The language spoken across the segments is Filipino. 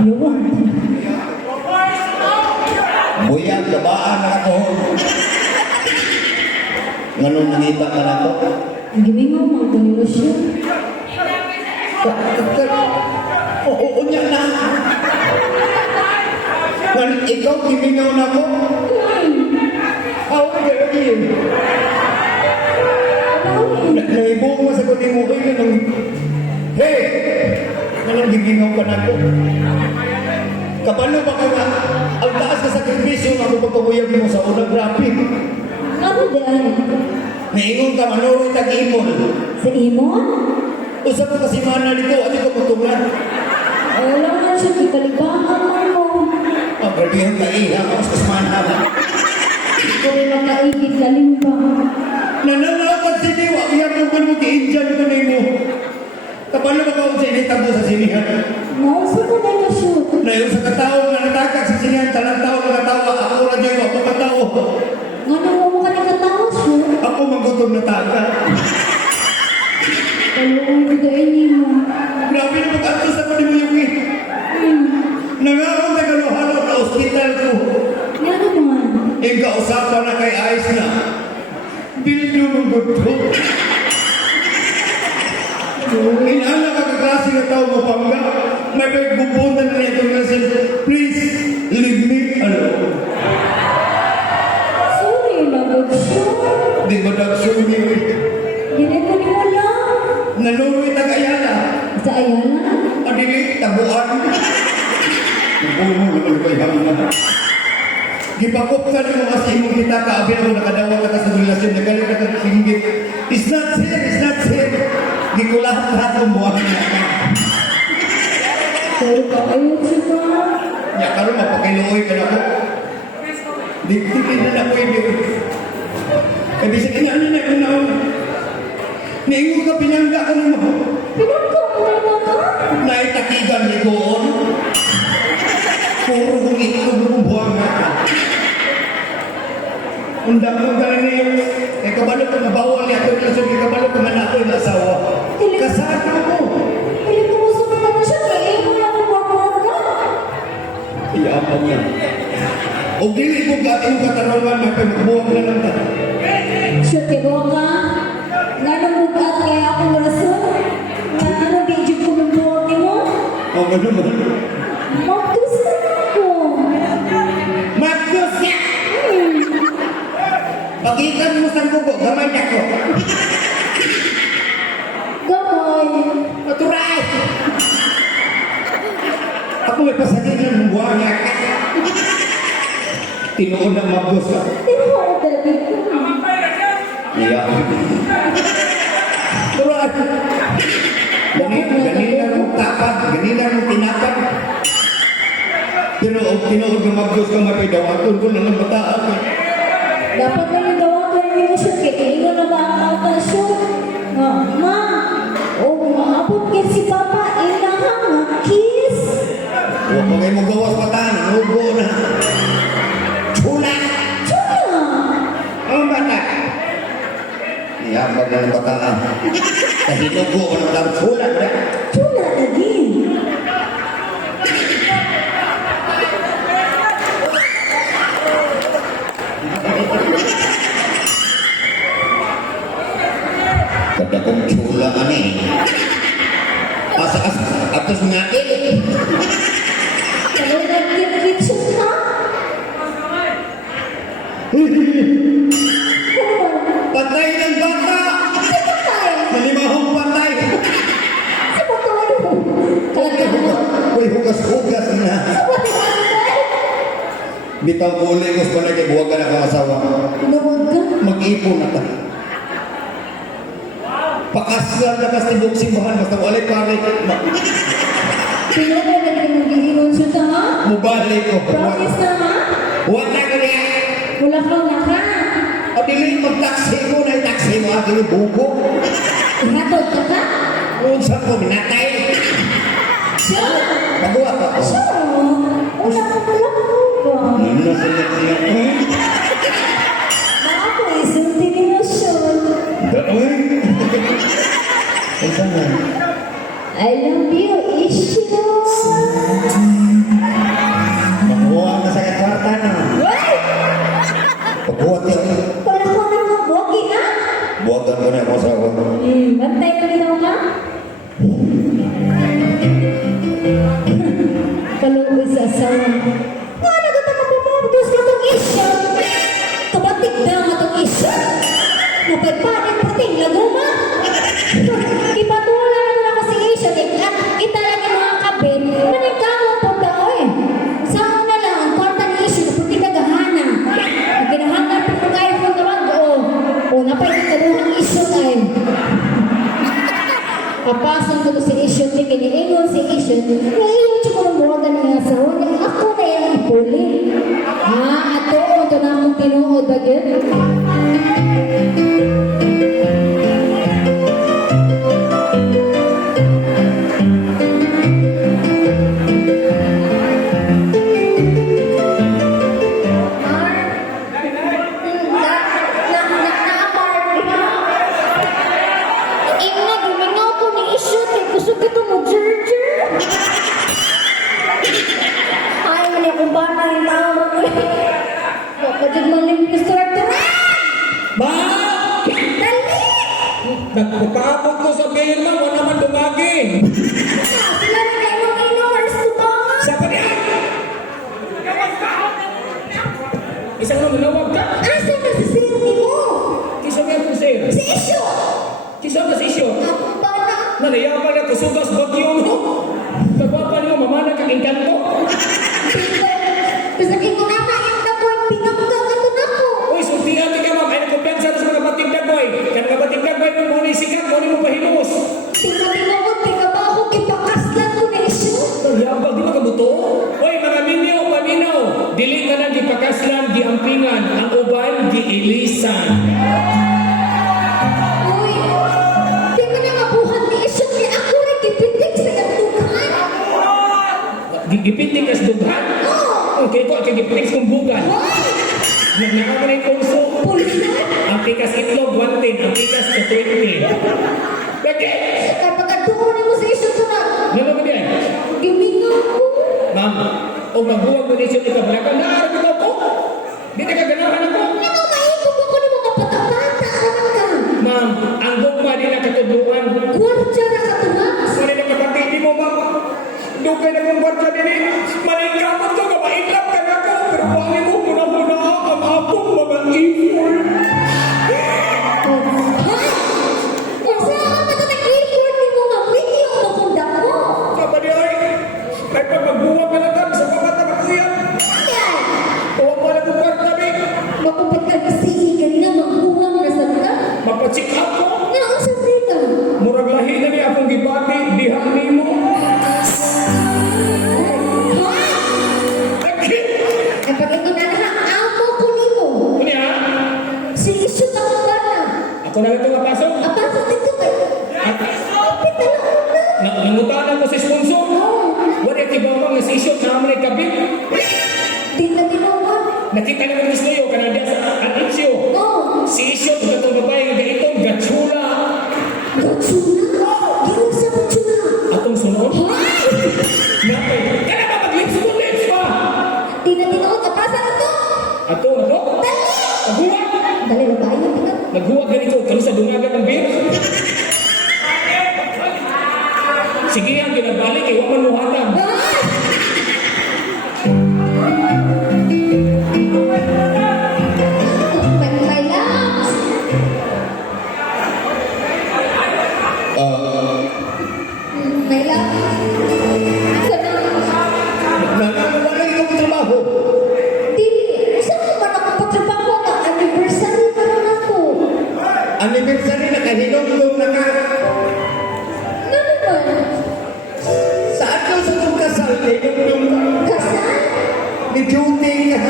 Iwan. Buyag, gabaan na ako. Nganong nangita ka na to? Ang gimingaw, mga kanilusyon. Oo niya na. Ngan ikaw, gimingaw na ko? How dare you? Naibong mo sa kundi mo kayo nung, hey! Nganong gimingaw ka na to? Kapano ba ka nga? Ang taas na sakripisyo nga kung pagpabuyag mo sa unang grabe. Ano dahil? Naingon ka, manuroy tag-imon. Sa imon? Usap mo kasi mana dito, ano ka putungan? Ay, wala nga siya, kikalibangan mo. Ang grabihan ka iha, mas kasmana ba? Ikaw ay makaigid, lalim ba? Nananapad si Dewa, iyak mo kung mag-i-Indian ko na mo. Kapano ba ka kung sinitabo sa sinihan? Nausa ko na shoot. Na yung sa katao na natagak sa sinihan, talang tao na natawa, ako na Dewa, ako katao. Nga nang mo ka nakatawa, shoot. Ako magutom na taga. Talungan ko dahil mo. Grabe na mag-antos ako ni mo yung nangaon na gano'halo na ospital ko. Nga naman. Yung kausapan na kay Ice na. Bildo mong gusto. Inala ka kaklase na tao mo pangga. May pagbupuntan na ito na sin, please, leave me alone. Sorry, nagod shoot. Di ba nag-show niyo? Ginito ni mo lang. Nanuroy tag-ayala. Sa Ayala? Adili, tabuan. Nabumo na kay hangna. Gipakop ka ni mga simong kita kaabi ako nakadawa ka sa relasyon na galit ka singgit. It's not safe, it's not safe. Gikulat-lahat ang buwan niya. Sorry ka kayo, siya. Ya, karon mapakiluoy ka na ko. Di na na ko ibig. Eh, bisik niya ano na kung naon. Niingo ka pinangga ko mo. Pinagka mo na ka? Naitakigan ni Goon. Puro kong itlog ng buwang nga. Undang mo galing niyo. Eh, kabalo ka nabawal niya ito. Kasi kabalo ka man ako yung asawa. Kasama mo. Pili ko gusto mo na siya. Kaya mo lang ang pagmamagka. Iyapang yan. O dili ko gating katarungan na pagbuwang na lang ta. Siya, tibawa ka. Nga nang bukat kaya akong rason. Nga nang medyo kumumbuwag ni mo. O ano mo? Magdus na ako. Magdos niya! Pagitan mo sa gugo, gamay na ko. Gamay. Maturay! Ako may pasagilan ng buwan niya. Tinuon ng magdos ka. Tibawa ka, David. Iya. Turay! Ganina mong tapad, ganina mong tinapad. Pero tinuod ng magdos ka mapaidawaton ko na ng bataan ka. Dapat na yung dawakan niyo siya. Kaya ikaw na ba ang atasyon? Ma, maabot ka si Papa. Inahang, kiss. Huwag mo kayo magawas pataan, nubo na. Chula! Chula. Ang bata! Iyabag na ng bataan. Kahinugo ko ng lang chula na. Chula na din. Kada kong chula ani. Asa-asa, atos nga eh. Kalau nag-kit-kit siya ha? Patay ng bata! Patay. Malimahong patay! Sa patay mo. Talaga mo. Uy, hugas-hugas na. Sa patay. Bitaw uli ko sa palagi, buwag ka na kang asawa. Nawag ka. Mag-ipon na ta. Pakasal na kasi buong simbahan, basta walay pare. Tingnan mo na ka mag-iinon siya ha? Mubalik ko. Promise na ha? Huwag na ka niya. Wala kang laka. O dili mag-taxi mo na i-taxi mo aking ibugo. Ihatod ka ka? Unsa ko minatay. Siya. Magawa ka ko. Siya. Wala ka pala ko ba? Ano sila? Baka ko isulti ni mo siya. Uy! Unsa na? I love you, Ishiro. kaluoy sa asawa. Nga nagata ka pumapdos ka itong isyo. Kabatik daw nga itong isyo. Napagpanin puting laguma. Ipatula na ako si isyo. Kita lang yung mga kabin. Manigkawa po daw eh. Sama na lang ang kwarta ni isyo na puting nagahana. Naginahanap po kayo po naman. O napagkaluhang isyo tayo. Kapasang ko si isyo. Kiniingon si isyo. Ngayon siya ko namuwagan ng asawa niya. Ako na yung ipuli. Ito na akong tinuod bagay. Nagpapabot ko sa bayan mo, wala naman dumagi. Sa pa niya? Isang naman nawag ka. Kisang yan po sa'yo. Kisang na si Isyo. Nanayapan na kusugas bagyo mo. Kagwapan mo, mamana kang inkanto. Uy, sultihan ka ma'am. Ay nakumpiyansa sa mga bating dagway. Kan mga bating dagway mo muna isikat, mo pahinuos. Yabag, di ba kabuto? Uy, mga minyo, paminaw. Dili ka na gipakaslan, giampingan. Ang uban, giilisan. Gipitik as dughan? Okay ko, gipitik kong bugan. Nagnakaw na yung pulso. Ang tikas itlog, 110. Ang tikas sa 20. Lagi! Ano ba diyan? Ma'am, o magbuwag mo nisyo ikaw. Malakang naarap ikaw ko. Di na kaganahan ako. Ma'am, ang dogma din na katudluan. Sorry na kapatid, di mo ma'am. Dugay na kong barca din eh. Malingamot ko, mapaitlap ka na ko. Pero pangin mo muna ang apong mga evil. Kapatid ay, ay pag magbuwag ka na lang sa pamata makuyan. Tuwag mo na kong barca din. Mapacheck up ko. Murag lahi na niya akong gibati. Diha ni mo. Ako na ito mapasok. Nangutanan ko si sponsor. Wala tibawang na si Isyo na naman ay kabit. Nakita naman gusto nyo kanadya sa Anitsyo. Si Isyo, itong babae nga ganitong gatsula. Atong sunod? Napay. Kaya ba mag-lips to lips pa? Ato. Naghuwag. Naghuwag ganito. Kano sa dungagan ng beer? Sige yan, kinabalik. Iwa man luhatang. Wala itong trabaho. Anniversary na kahinong na ka. Sa ato sa itong kasal, kahinong ka. Ni duty nga.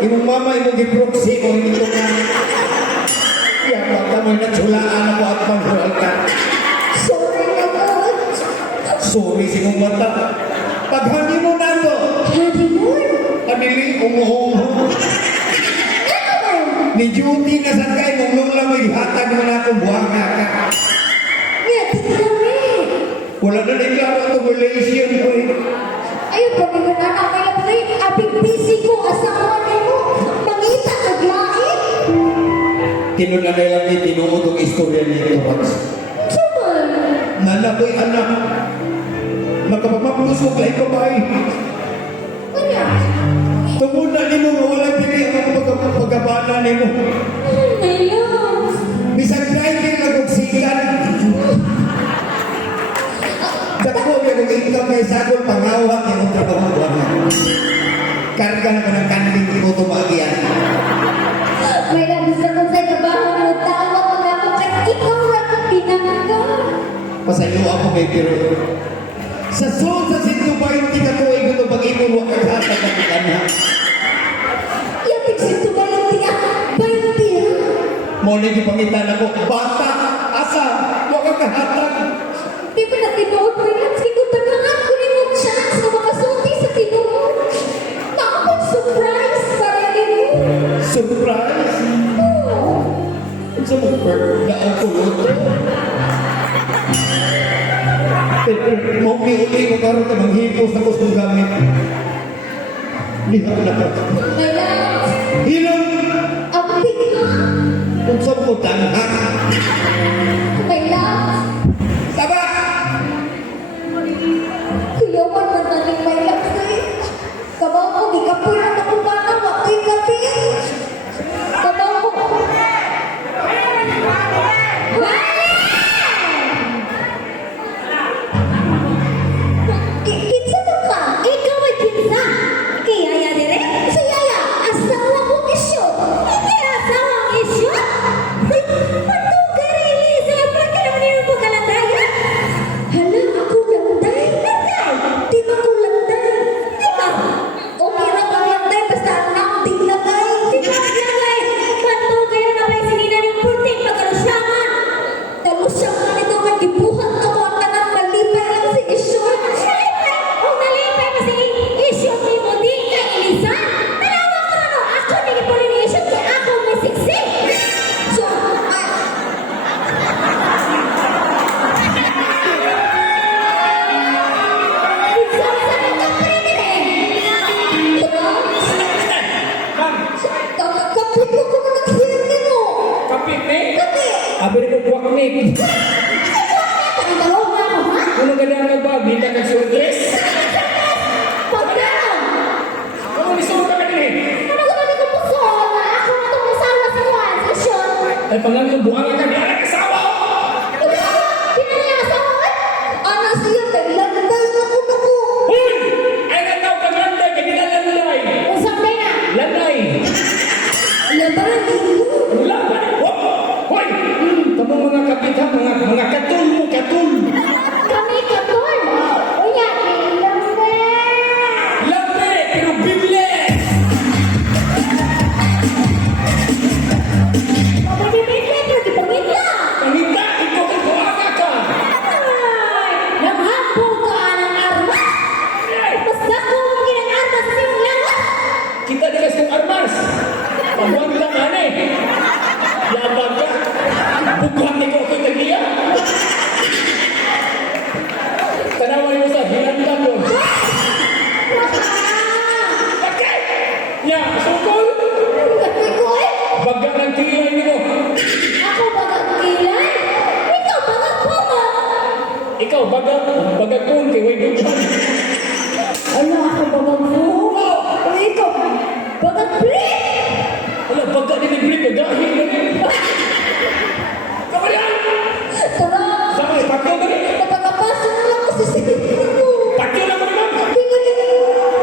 Imong mama, imong giproxy o ito ka. Kaya baka mo'y natsulaan ako at maghuwal ka. Sorry si mong mata. Paghani mo na to. Panili, umuhong. Ni duty nga sa kay, mong lula mo ihatag mo na akong buwang ka. Wala na niklaro itong relation ko eh. Ayun, kami mo na nakailang abing busy ko, asawa na mo. Mangita, naglain. Tinunanay lang ni tinuod ang istorya nito, Max. Suman. Nana ko'y anak. Magkapapaplos ko ko kay kabay. Ano? Tungod na nimo nga wala pili ang pagkabana nimo. Ayun. Bisag driving na kong sikat. Dako niya kung income kay sagol pangawak yung trabaho ko. Karga na ko ng kanding ko tumagyan. May gusto ko sa trabaho mo. Tawag ko na ako kay ikaw na ito pinangga. Pasayo ako kay pero sa sunod sa sinto ba yung tikatuloy ko ito pag-ibon mo kaghatag na kanya. Yatig sa ito ba yung tiya? Bayti ha? Muna yung pangitan ako, bata, asa, huwag kaghatag. Di ba na tinuod mo yan? Sige, tagangan ko rin yung chance na makasulti sa tinuod. Nakapag surprise sa rin mo. Surprise! Oo. Sa mga bird na ang kulot. Mauli-uli ko karoon ka manghipos na gustong gamit. Lihat na ka. Kaya, Hilang! abtik ka. Kung saan ko tanghak. Kaya, Taba! kuyawan na naling may laksay. Kabaw ko, di ka pula na kumana, wakoy gabi. Kabaw ko. Kinsa to ka? Ikaw ay kinsa? Kay Yaya dire? Si Yaya, asawa kong isyo. Hindi asawa ang isyo? Ay, patugari, Lisa. Bakit naman yun po kalandaya? Hala, ako landay. Landay! Di ba ko landay? Di ba? Okay na bang landay? Basta anak, di lagay. Di ba lagay? Patugay na naman sinina ng puting pagkalusyaman. Talusyaman nito nga, gibuhat ka mo ang tanang malipay lang si isyo. Malipay! Kung nalipay pa si isyo mo mo di ka, Elisa. Talaga ko na no, ako nagipulin ni isyo kaya ako may siksi. So, kapit mo ko na nagsirin mo. Kapit ni. Kapit! Abi rin ko buwak ni. Ang dalawang nga mo, ha? Ano ka na ka ba? Bita ka sa dress? Pagkano? Ano ni sumo ka ba din? Ano ko namin ko puso na ako na itong masawa sa transition? Ay pangalan buhang ka ni anak asawa. Pinangyasa mo eh? Ano siya? Naglanday na ko na ko. Hoy! Ay nataw ka landay ka nila landay. Usap na na. Landay. Labaran ninyo. Wala ba? Hop! Hoy! Kamu mga kapit ha, mga katul mo, katul. Kami katol. Uya, landay. Lambe, pero bibli. Mabibigay ko, di pangitla. Kanita, ikaw ang buhanga ka. Ay, namhambog ka ng armas. Basta ko ang ginang-armas sa simulawan. Kita di kasi armas. Pahuang lang ane. Labag ka. Bukuhan ikaw ako kaniya. Tanawan mo sa hinanda doon. Okay! Ya, sukol! Gatoy ko eh. Baga ng kilay mo. Ako bagang kilay? Ikaw bagang puma. Ikaw, baga kun, kay way dugan. Ano ako bagang puma? O ikaw, bagang prit? Wala, baga din ni Brit, dahil. Kamalian! Tara, Sama, patyo ka rin. napagapasok na lang ako sa silid mo. Patyo lang ko naman. Tingnan mo.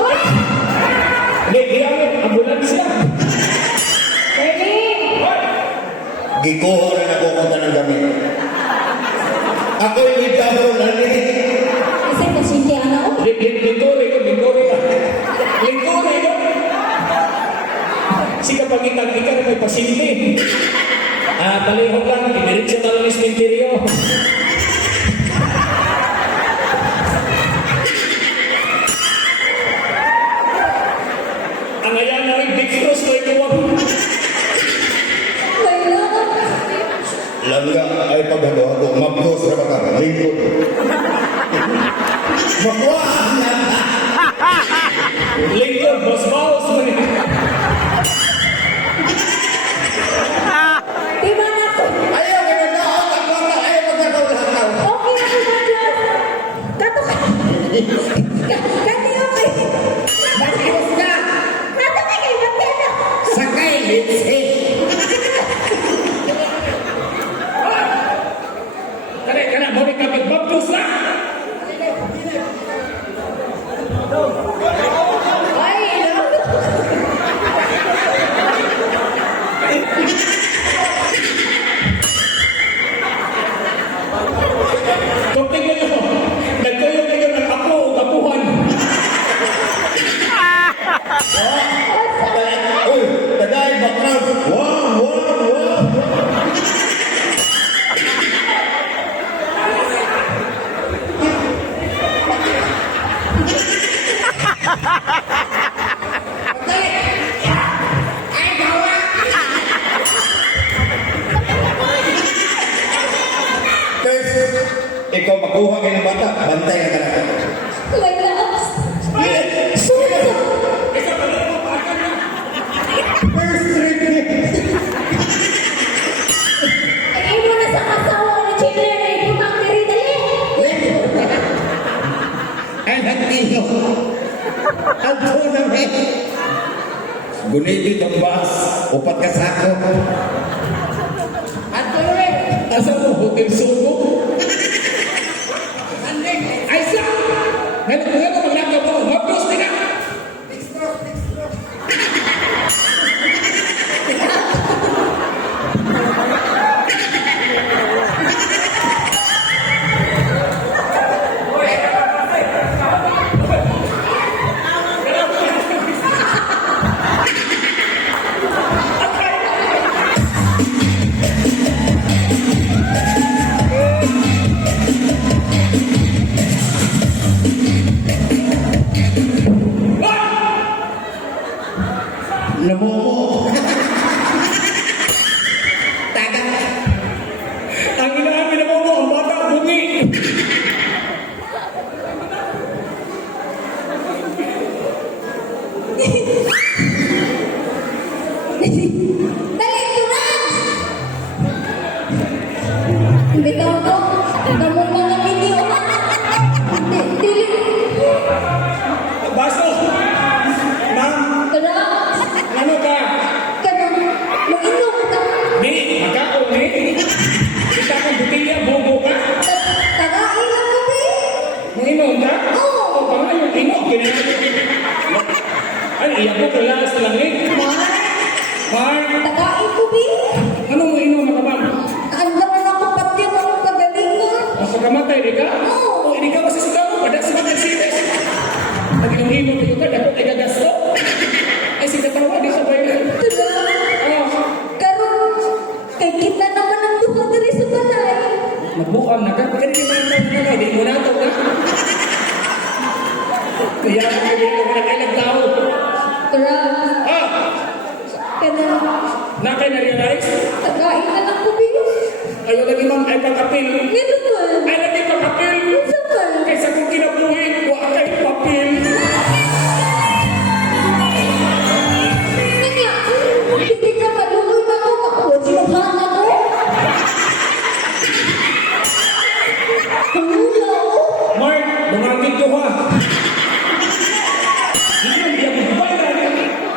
Hoy! Hindi, ginamit, ambulansya. Ready? Gikuho na nakukunta ng damit. Ako yung itaho na rin. Kasi pasyente anak ko. Lingkore ko. Lingkore ko. Sika pagitag ika na may pasyente. Palihog lang, piniritsa na lang yung sementeryo. Ang ayan na rin, big cross ko ito. Kailangan. Langga ay paghago-hago. Mabdos na baka. Lingkod. Makuha! Lingkod, bos-bos mo niya. Di ba na ako? Ayaw kayo magkakaw. Ayaw magkakaw lahat. Okay ako ba dyan? Kato ka. Ay, gawa! Guys, ikaw makuha kayo ng bata, bantay ka na. My loves. Sulit. Isa pa lang mo, baka na. First trip Ay, mo na sa kasawa ni children ay putang diri dali. Ay, nagtino. Ato na may. Guniti itong bus, upat ka sako. Ato rin! Asa mo, hotel sugo? Ay, sa! Ngayon ko maglakaw mo, mabdos din na! Namomo. Taga! Ang inamin mo mo, ang bata, bungi! Dali, turan! Bitaw ko. Damo mga video. Dili. Baso! Ma'am, Tara. ano ka? Kanang mainom ka. Di, makakaw ni. Kita kang butilya, bobo ka. Tagain lang ko, be. Manginom ka? Oo. O, paano yung inom? Ay, iyak ko kaya sa langit. Mar, Mark, tagain ko, be. ano mo inom ka ba? Ang naman ako pati ako kagalingan. Mapagamatay, di ka? Oo. O, hindi ka masisigaw mo, padak sa mga siris. Pag inom-inom kayo ka, dapat ay gagasto. Ay, sinatawa, di ka ba yun? Tara. Ah, Karon, kay kita naman ang duha diri sa balay. magbukam na ka. Pag hindi man na di mo na ito ka. Kaya ka hindi ko nag-ilag tao. Tara. Ah, Kanang nakay na-realize? tagain na lang ko, be. Ayaw lagi ma'am ay pag-apil. Ganun man. Ay lagi pag-apil. Sa man. Kaysa kung kinabuhin, wa kay papil. Kanya, hindi ka maluloy na ko. Ako, sinuhan ako. Ang ulaw. Mark, dumangin ko ha. Hindi mo biya magbayaran.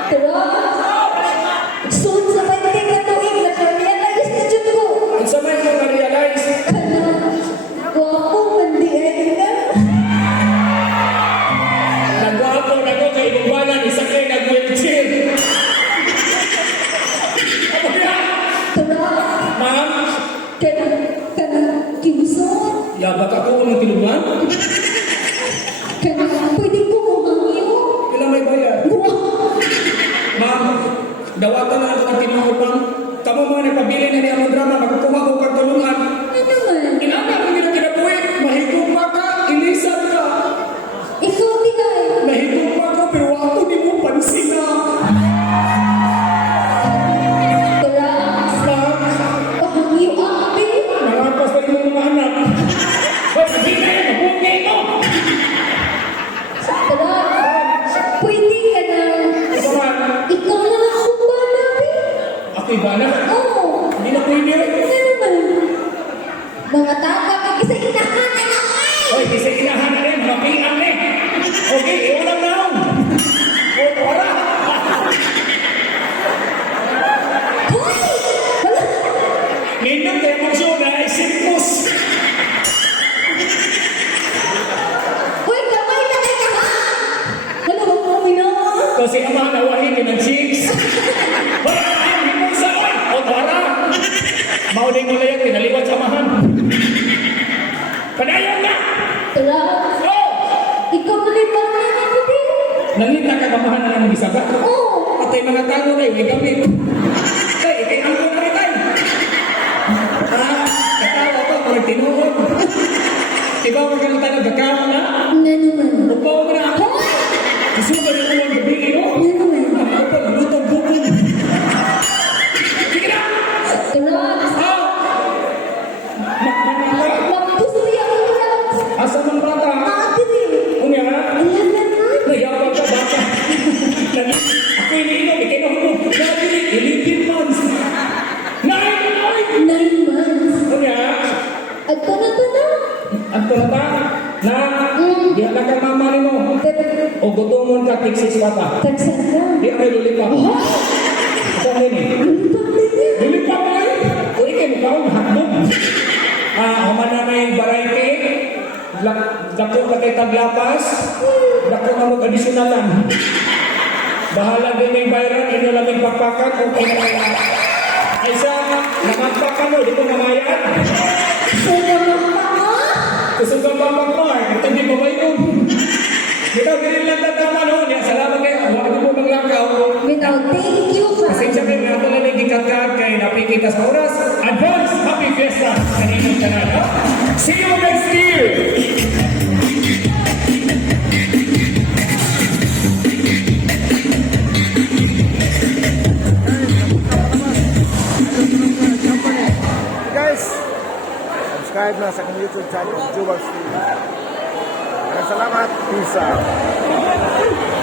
Tara. Soon sa 20 na tuig, nag-realize na dyan ko. Ang sabay mo na-realize, Kanang, wapo man di ay na. nagwapo na ko kay Bumbalan, isa kay nag-wheelchair. Ano yan? Tara. Ma'am, Kanang, kinsa. yabak ako ng tinuban? Kanang, pwede ko kumangyo. Kailan may bayad? Ma'am, dawatan na ang tinuod, ma'am. Kamu mga nagpabili na niya ang drama, magkukuha ko kang tulungan. Ano man? Inana ko nila kinabuhi, mahigugma ka, ilisan ka. Ikaw di ay. Mahigugma ko, pero ako di mo pansina. Tara. Ma'am, Pahangyo ang amin. nalapas pa yung mga anak. Hoy, hindi na yan, mabuhay mo! Tara. Pwede ka na. Ito man, Ikaw na lang ang bala, be. ako iba na. Oo. Hindi na pwede. Ano naman? Mga tata, mag-isa inahanan na ay! Hoy, kasi kinahan na rin, mapiang eh. Okay, iulang na ako. O, wala. Hoy! Wala! Nindot kayo mong show na ay sirkus. Hoy, kamay na kayo ka, ha? Wala, huwag mo minawa. Kasi ang mga nawahin yun ng chicks. Hoy, ayaw, hindi mo sa oy. O, wala. Mauling mo na yan, pinaliwat sa amahan. Padayon na! Tara. Oh! Ikaw na rin ba na yan, be? Nangita ka kamahan na ng isa ka? Oo. Patay mga talo na yung gamit. Tay, ikay ang na rin tayo. Katawa ko, kung tinuod. Diba, wag ka na tayo nagkakawa na? Ano naman? Upaw mo na ako. Hoy! Gusto Magtutungon ka, Texas Papa. Tagsan ka. Di kami lulipap. Ito rin eh. Lulipap na eh. O ikay mo karoon, hakbog. Human na may variety. Dako na kay taglapas. Dako na mag-adisyonalan. Bahala din may bayran, ino lang yung pakpakan. Kung kaya ay sa namagpakan mo, di ko namayat. Sumunod pa mo. Kusog ang pampakmar, ito hindi mo mayroon. Ikaw, ganun lang tatama no. Salamat kayo. Huwag mo maglakaw. Without thank you ka. Pasensya kayo, nga pala na gikat-kat kayo napikita sa oras. Advance Happy Fiesta sa inyong tanan. See you next year! Guys, subscribe na sa aking YouTube channel, Jubal TV. Maraming salamat. Peace out.